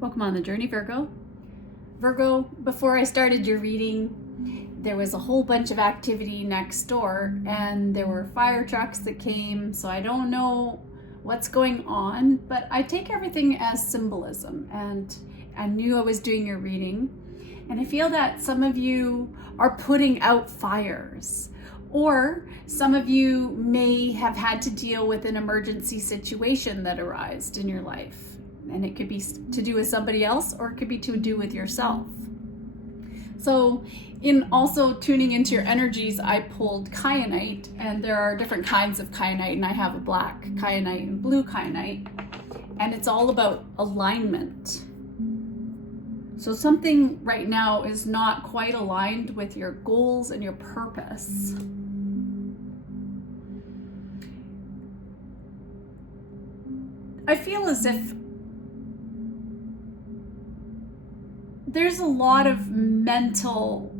Welcome on the journey, Virgo. Virgo, before I started your reading, there was a whole bunch of activity next door and there were fire trucks that came, so I don't know what's going on, but I take everything as symbolism, and I knew I was doing your reading, and I feel that some of you are putting out fires, or some of you may have had to deal with an emergency situation that arose in your life. And it could be to do with somebody else, or it could be to do with yourself. So in also tuning into your energies, I pulled kyanite, and there are different kinds of kyanite, and I have a black kyanite and blue kyanite, and it's all about alignment. So something right now is not quite aligned with your goals and your purpose. I feel as if there's a lot of mental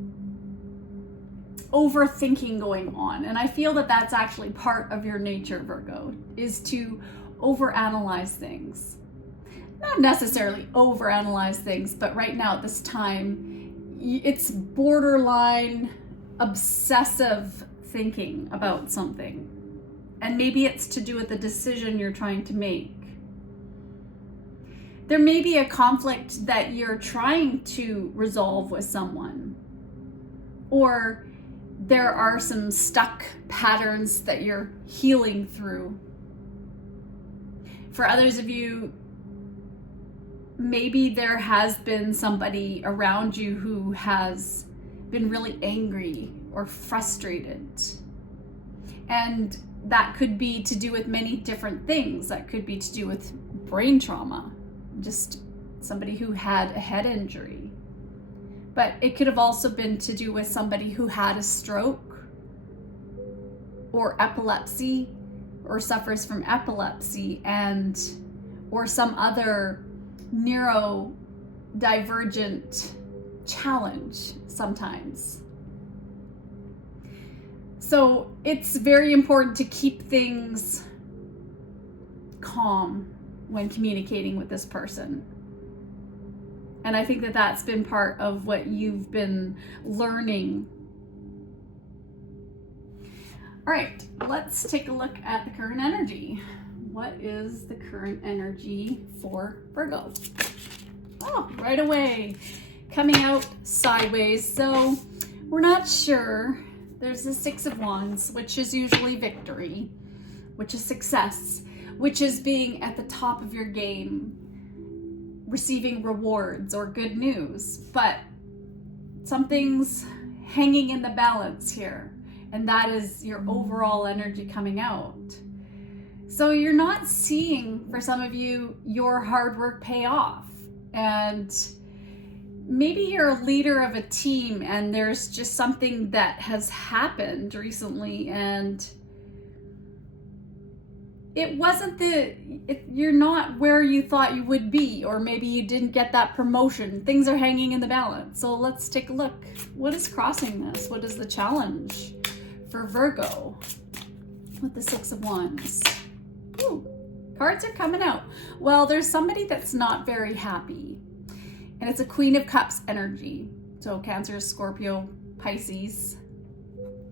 overthinking going on. And I feel that that's actually part of your nature, Virgo, is to overanalyze things. Not necessarily overanalyze things, but right now at this time, it's borderline obsessive thinking about something. And maybe it's to do with the decision you're trying to make. There may be a conflict that you're trying to resolve with someone, or there are some stuck patterns that you're healing through. For others of you, maybe there has been somebody around you who has been really angry or frustrated. And that could be to do with many different things. That could be to do with brain trauma. Just somebody who had a head injury. But it could have also been to do with somebody who had a stroke or epilepsy or suffers from epilepsy or some other neurodivergent challenge sometimes. So it's very important to keep things calm when communicating with this person. And I think that that's been part of what you've been learning. All right, let's take a look at the current energy. What is the current energy for Virgo? Oh, right away, coming out sideways. So we're not sure. There's the Six of Wands, which is usually victory, which is success, which is being at the top of your game, receiving rewards or good news. But something's hanging in the balance here, and that is your overall energy coming out. So you're not seeing, for some of you, your hard work pay off. And maybe you're a leader of a team and there's just something that has happened recently, and you're not where you thought you would be, or maybe you didn't get that promotion. Things are hanging in the balance. So let's take a look. What is crossing this? What is the challenge for Virgo with the Six of Wands? Ooh, cards are coming out. Well, there's somebody that's not very happy, and it's a Queen of Cups energy. So Cancer, Scorpio, Pisces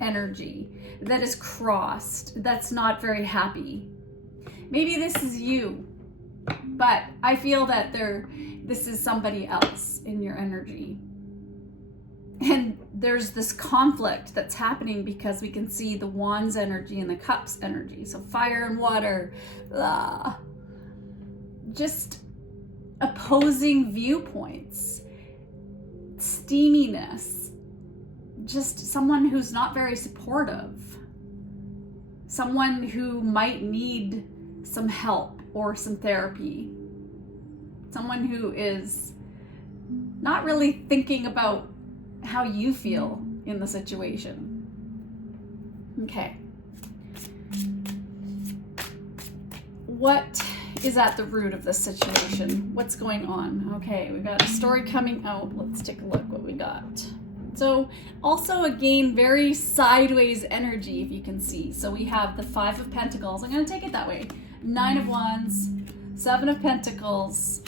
energy that is crossed, that's not very happy. Maybe this is you, but I feel that this is somebody else in your energy. And there's this conflict that's happening because we can see the Wands energy and the Cups energy. So fire and water, just opposing viewpoints, steaminess, just someone who's not very supportive, someone who might need some help or some therapy, someone who is not really thinking about how you feel in the situation. Okay. What is at the root of this situation? What's going on? Okay, we got a story coming out. Let's take a look what we got. So also again, very sideways energy, if you can see. So we have the Five of Pentacles. I'm going to take it that way. Nine of Wands, Seven of Pentacles,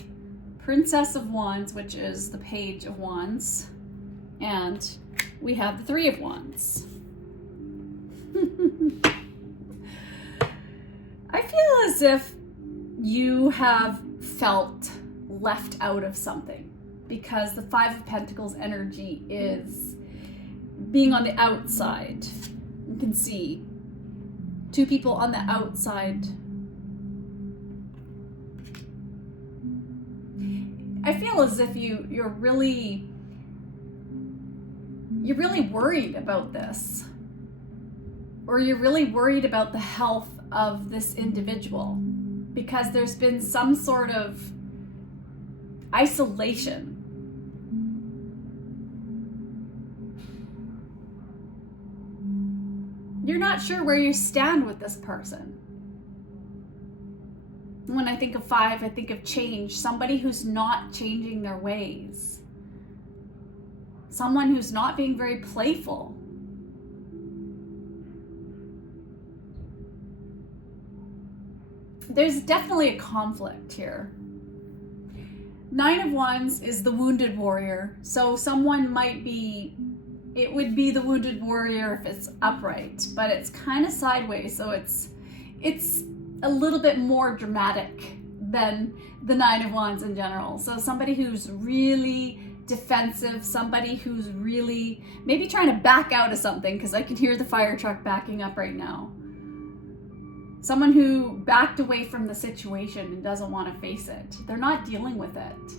Princess of Wands, which is the Page of Wands, and we have the Three of Wands. I feel as if you have felt left out of something, because the Five of Pentacles energy is being on the outside. You can see two people on the outside. I feel as if you're really worried about this, or you're really worried about the health of this individual, because there's been some sort of isolation. You're not sure where you stand with this person. When I think of five, I think of change. Somebody who's not changing their ways. Someone who's not being very playful. There's definitely a conflict here. Nine of Wands is the wounded warrior. So someone might be, it would be the wounded warrior if it's upright, but it's kind of sideways. So it's a little bit more dramatic than the Nine of Wands in general. So somebody who's really defensive, somebody who's really maybe trying to back out of something, because I can hear the fire truck backing up right now. Someone who backed away from the situation and doesn't want to face it. They're not dealing with it.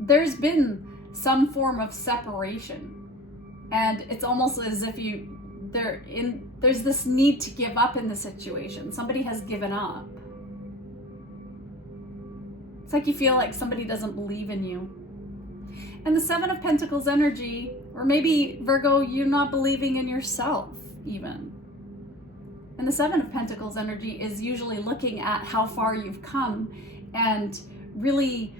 There's been some form of separation, and it's almost as if there's this need to give up in the situation. Somebody has given up. It's like you feel like somebody doesn't believe in you. And the Seven of Pentacles energy, or maybe Virgo, you're not believing in yourself even. And the Seven of Pentacles energy is usually looking at how far you've come and really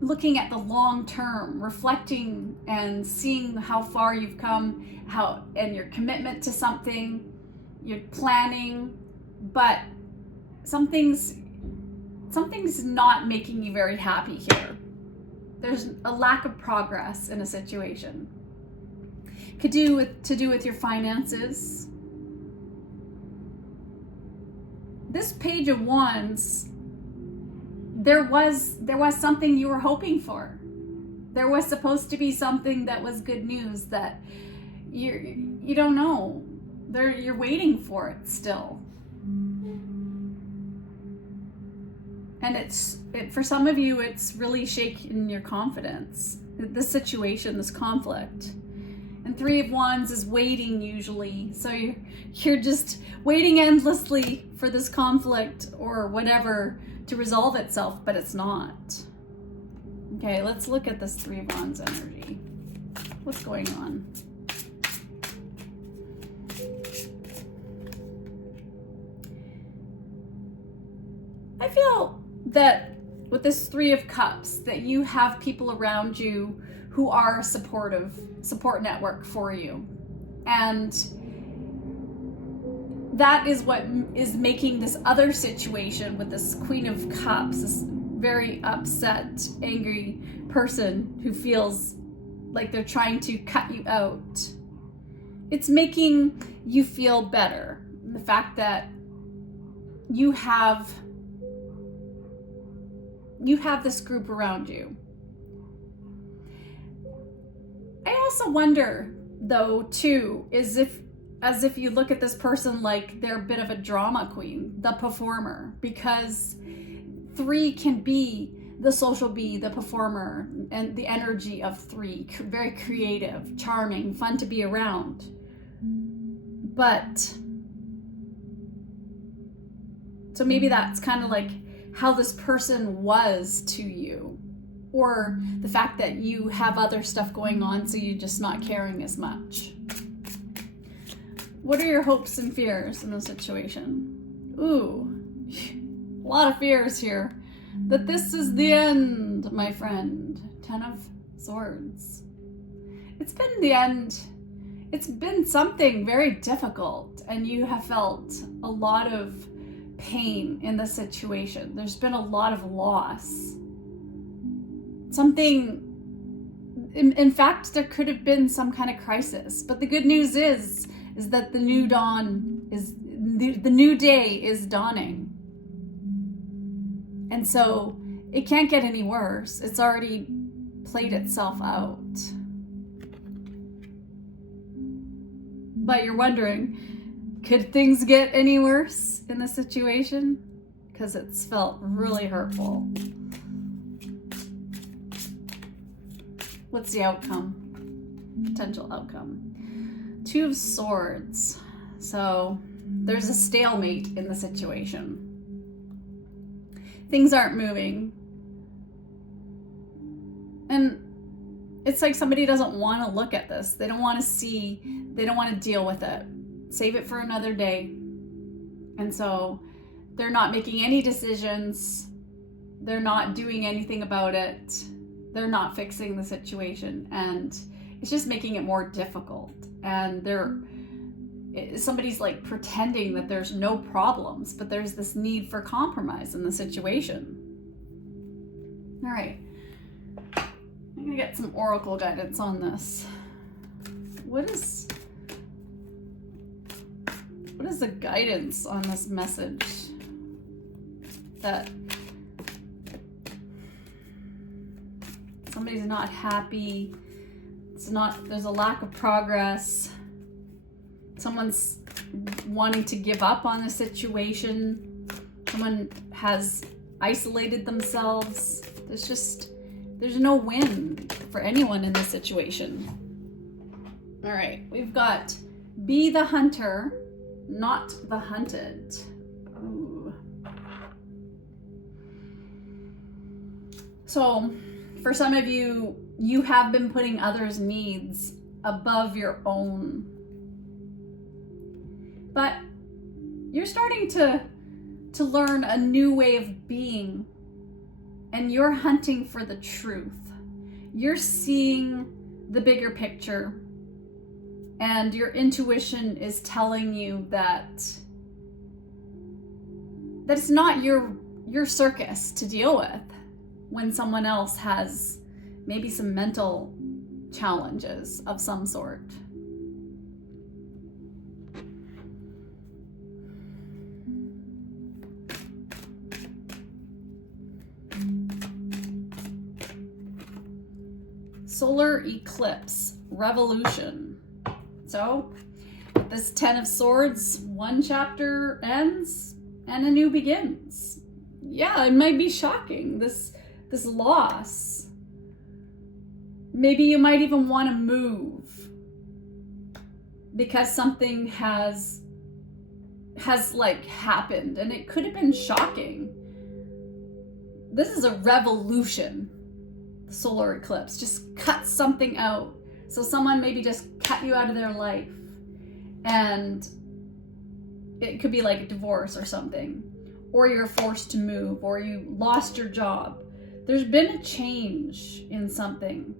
looking at the long term, reflecting and seeing how far you've come, and your commitment to something, you're planning, but something's not making you very happy here. There's a lack of progress in a situation. Could do with your finances. This Page of Wands, there was something you were hoping for. There was supposed to be something that was good news that you don't know. You're waiting for it still. And for some of you, it's really shaking your confidence. This situation, this conflict. And Three of Wands is waiting usually. So you're just waiting endlessly for this conflict or whatever to resolve itself, but it's not. Okay, let's look at this Three of Wands energy. What's going on? I feel that with this Three of Cups, that you have people around you who are a support network for you. And that is what is making this other situation with this Queen of Cups, this very upset, angry person who feels like they're trying to cut you out. It's making you feel better. The fact that you have this group around you. I also wonder, though, too, as if you look at this person like they're a bit of a drama queen, the performer, because three can be the social bee, the performer, and the energy of three, very creative, charming, fun to be around. But, so maybe that's kind of like how this person was to you, or the fact that you have other stuff going on, so you're just not caring as much. What are your hopes and fears in this situation? Ooh, a lot of fears here. That this is the end, my friend. Ten of Swords. It's been the end. It's been something very difficult, and you have felt a lot of pain in the situation. There's been a lot of loss. Something, in fact, there could have been some kind of crisis. But the good news is that the new day is dawning. And so it can't get any worse. It's already played itself out. But you're wondering, could things get any worse in the situation? Because it's felt really hurtful. What's the outcome? Potential outcome. 2 of Swords. So there's a stalemate in the situation. Things aren't moving. And it's like somebody doesn't want to look at this. They don't want to see, they don't want to deal with it. Save it for another day. And so they're not making any decisions. They're not doing anything about it. They're not fixing the situation. And it's just making it more difficult. And somebody's like pretending that there's no problems, but there's this need for compromise in the situation. All right. I'm gonna get some oracle guidance on this. What is the guidance on this message? That somebody's not happy. There's a lack of progress. Someone's wanting to give up on the situation. Someone has isolated themselves. There's no win for anyone in this situation. All right, we've got be the hunter, not the hunted. Ooh. So for some of you, you have been putting others' needs above your own. But you're starting to learn a new way of being, and you're hunting for the truth. You're seeing the bigger picture, and your intuition is telling you that it's not your circus to deal with when someone else has maybe some mental challenges of some sort. Solar eclipse, revolution. So, this 10 of Swords, one chapter ends and a new begins. Yeah, it might be shocking, this loss. Maybe you might even want to move because something has like happened, and it could have been shocking. This is a revolution. Solar eclipse just cut something out. So someone maybe just cut you out of their life, and it could be like a divorce or something, or you're forced to move, or you lost your job. There's been a change in something,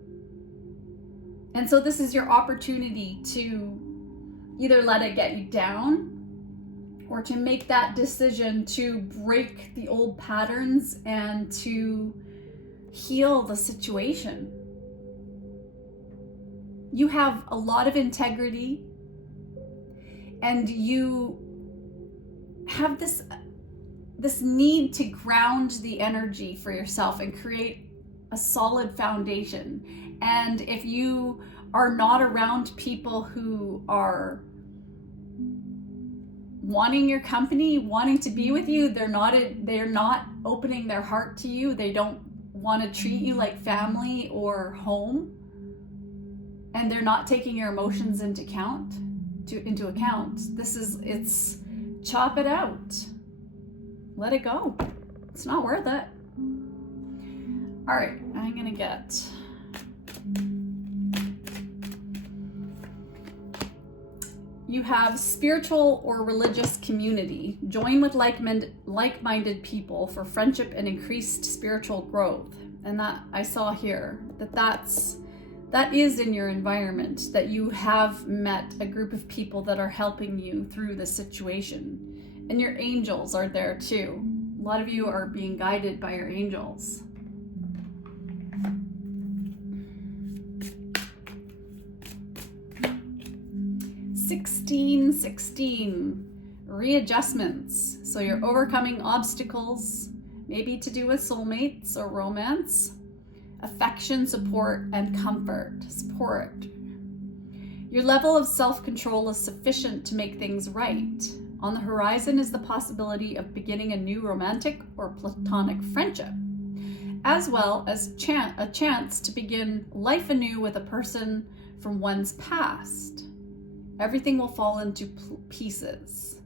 and so this is your opportunity to either let it get you down, or to make that decision to break the old patterns and to heal the situation. You have a lot of integrity, and you have this need to ground the energy for yourself and create a solid foundation. And if you are not around people who are wanting your company, wanting to be with you, they're not opening their heart to you, they don't want to treat you like family or home, and they're not taking your emotions into account, it's chop it out. Let it go. It's not worth it. All right, I'm gonna get you have spiritual or religious community. Join with like-minded people for friendship and increased spiritual growth. And that I saw here, that is in your environment, that you have met a group of people that are helping you through this situation. And your angels are there too. A lot of you are being guided by your angels. Sixteen. Readjustments. So you're overcoming obstacles, maybe to do with soulmates or romance, affection, support, and comfort. Support. Your level of self-control is sufficient to make things right. On the horizon is the possibility of beginning a new romantic or platonic friendship, as well as a chance to begin life anew with a person from one's past. Everything will fall into pieces.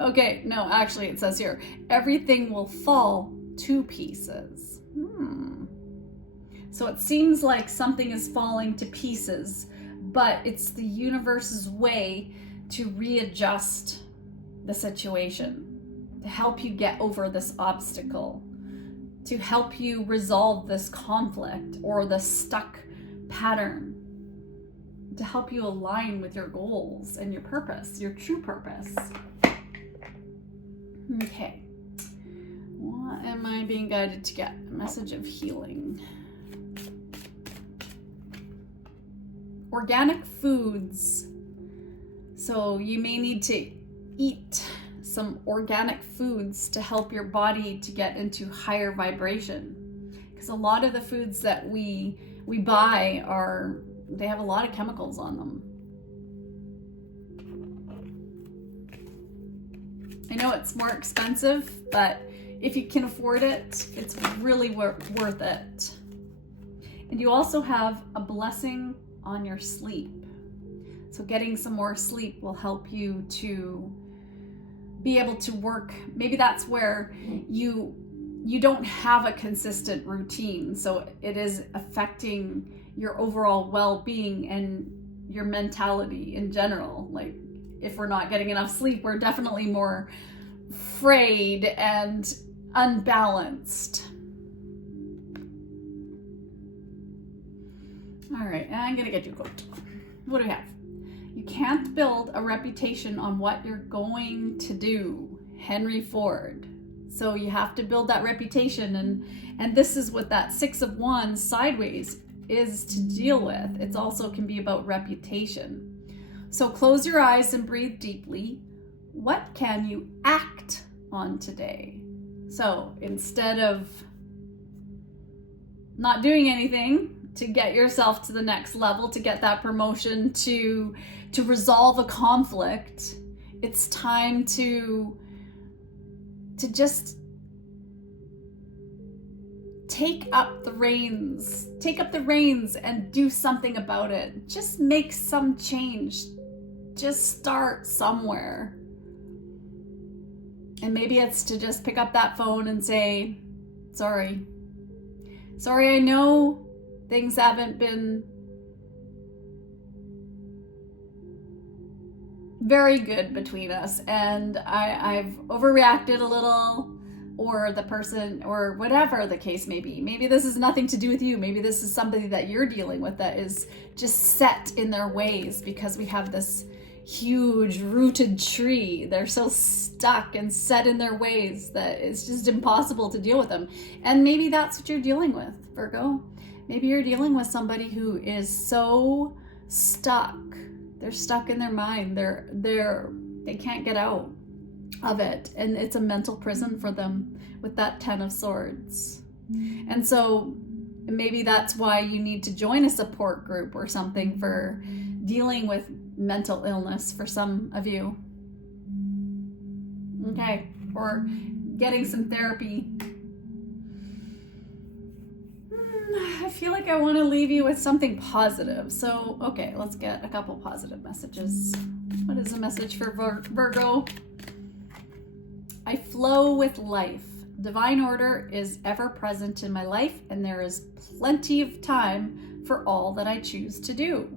Okay, no, actually it says here, everything will fall to pieces. So it seems like something is falling to pieces, but it's the universe's way to readjust the situation, to help you get over this obstacle, to help you resolve this conflict or the stuck pattern, to help you align with your goals and your purpose, your true purpose. Okay. What am I being guided to get? A message of healing. Organic foods. So you may need to eat some organic foods to help your body to get into higher vibration. Because a lot of the foods that we buy they have a lot of chemicals on them. I know it's more expensive, but if you can afford it, it's really worth it. And you also have a blessing on your sleep. So getting some more sleep will help you to be able to work. Maybe that's where you don't have a consistent routine. So it is affecting your overall well-being and your mentality in general. Like if we're not getting enough sleep, we're definitely more frayed and unbalanced. All right, I'm gonna get you a quote. What do we have? You can't build a reputation on what you're going to do. Henry Ford. So you have to build that reputation, and this is what that Six of Wands sideways is to deal with. It also can be about reputation. So close your eyes and breathe deeply. What can you act on today? So instead of not doing anything to get yourself to the next level, to get that promotion, to resolve a conflict, it's time to just take up the reins and do something about it. Just make some change. Just start somewhere. And maybe it's to just pick up that phone and say, sorry, I know things haven't been very good between us, and I've overreacted a little, or the person, or whatever the case may be. Maybe this is nothing to do with you. Maybe this is somebody that you're dealing with that is just set in their ways, because we have this huge rooted tree. They're so stuck and set in their ways that it's just impossible to deal with them. And maybe that's what you're dealing with, Virgo. Maybe you're dealing with somebody who is so stuck. They're stuck in their mind. They can't get out of it, and it's a mental prison for them with that 10 of Swords. And so maybe that's why you need to join a support group or something for dealing with mental illness for some of you. Okay, or getting some therapy. I feel like I want to leave you with something positive. So, okay, let's get a couple positive messages. What is the message for Virgo? I flow with life. Divine order is ever present in my life, and there is plenty of time for all that I choose to do.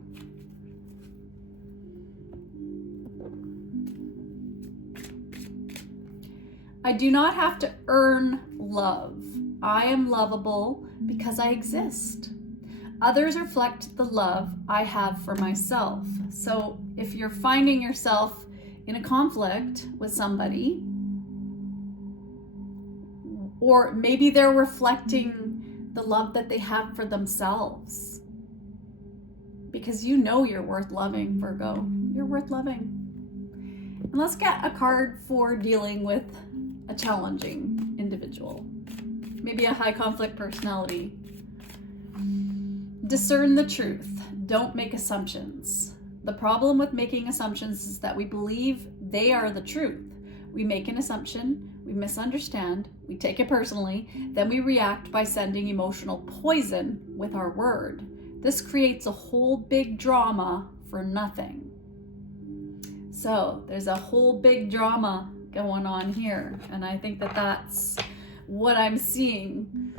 I do not have to earn love. I am lovable because I exist. Others reflect the love I have for myself. So if you're finding yourself in a conflict with somebody, or maybe they're reflecting the love that they have for themselves. Because you know you're worth loving, Virgo. You're worth loving. And let's get a card for dealing with a challenging individual. Maybe a high conflict personality. Discern the truth. Don't make assumptions. The problem with making assumptions is that we believe they are the truth. We make an assumption, we misunderstand, we take it personally, then we react by sending emotional poison with our word. This creates a whole big drama for nothing. So there's a whole big drama going on here, and I think that that's what I'm seeing.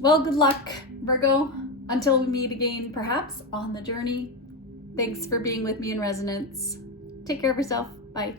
Well, good luck, Virgo. Until we meet again, perhaps on the journey. Thanks for being with me in resonance. Take care of yourself. Bye.